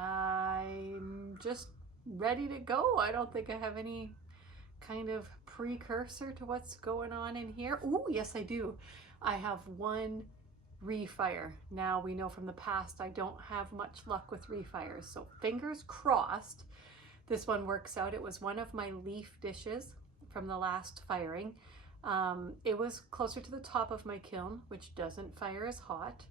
I'm just ready to go. I don't think I have any kind of precursor to what's going on in here. Oh, yes, I do. I have one refire. Now, we know from the past I don't have much luck with refires, so fingers crossed this one works out. It was one of my leaf dishes from the last firing. It was closer to the top of my kiln, which doesn't fire as hot,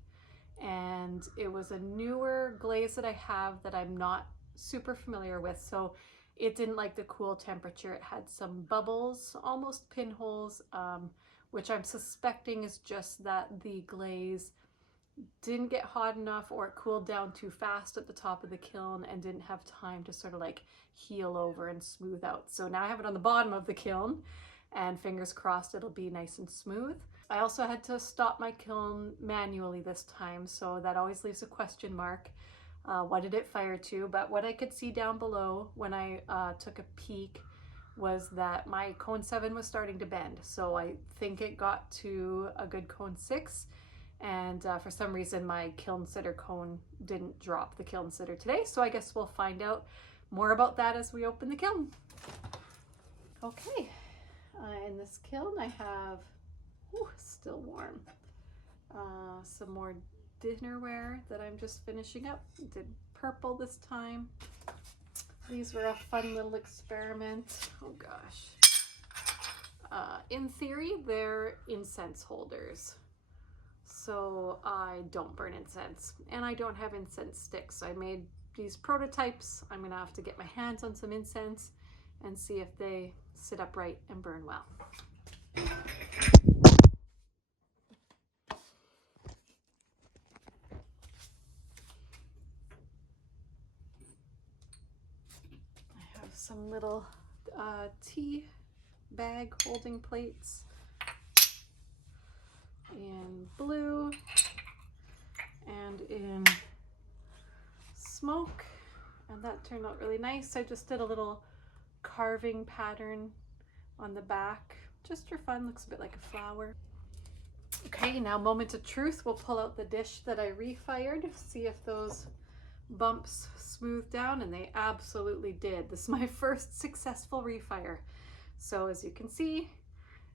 and it was a newer glaze that I have that I'm not super familiar with, so it didn't like the cool temperature. It had some bubbles, almost pinholes, which I'm suspecting is just that the glaze didn't get hot enough or it cooled down too fast at the top of the kiln and didn't have time to sort of like heal over and smooth out. So now I have it on the bottom of the kiln, and fingers crossed it'll be nice and smooth. I also had to stop my kiln manually this time, so that always leaves a question mark. What did it fire to? But what I could see down below when I took a peek was that my cone 7 was starting to bend. So I think it got to a good cone 6, and for some reason my kiln sitter cone didn't drop the kiln sitter today. So I guess we'll find out more about that as we open the kiln. Okay, in this kiln I have, still warm, some more dinnerware that I'm just finishing up. Did purple this time. These were a fun little experiment. Oh gosh. In theory, they're incense holders. So I don't burn incense, and I don't have incense sticks. I made these prototypes. I'm gonna have to get my hands on some incense and see if they sit upright and burn well. Some little tea bag holding plates in blue and in smoke, and that turned out really nice. I just did a little carving pattern on the back just for fun. Looks a bit like a flower. Okay, now moment of truth. We'll pull out the dish that I refired, see if those bumps smooth down, and they absolutely did. This is my first successful refire. So as you can see,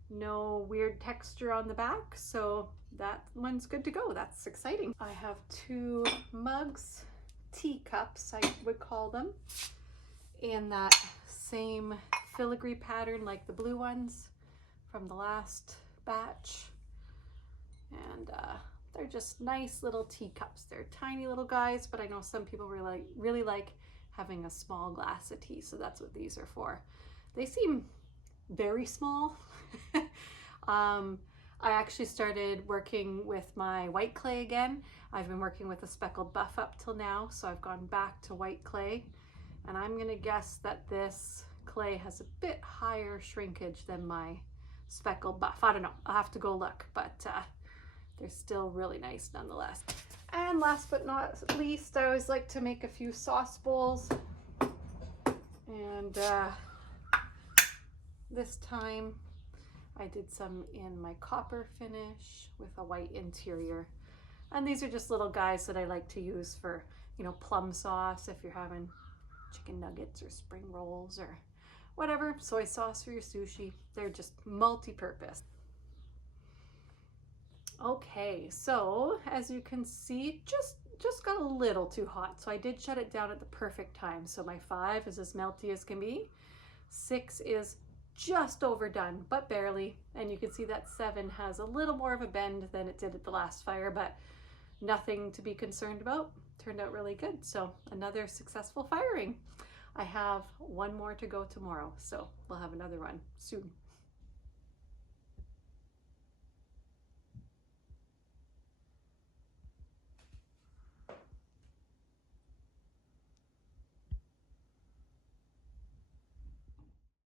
no weird texture on the back, so that one's good to go. That's exciting. I have 2 mugs, teacups I would call them, in that same filigree pattern like the blue ones from the last batch, and they're just nice little teacups. They're tiny little guys, but I know some people really like having a small glass of tea, so that's what these are for. They seem very small. I actually started working with my white clay again. I've been working with a speckled buff up till now, so I've gone back to white clay, and I'm gonna guess that this clay has a bit higher shrinkage than my speckled buff. I don't know, I'll have to go look, but they're still really nice nonetheless. And last but not least, I always like to make a few sauce bowls. And this time I did some in my copper finish with a white interior. And these are just little guys that I like to use for, you know, plum sauce if you're having chicken nuggets or spring rolls or whatever, soy sauce for your sushi. They're just multi-purpose. Okay, so as you can see, just got a little too hot, so I did shut it down at the perfect time. So my 5 is as melty as can be, 6 is just overdone, but barely, and you can see that 7 has a little more of a bend than it did at the last fire, but nothing to be concerned about. Turned out really good, so another successful firing. I have one more to go tomorrow, so we'll have another one soon.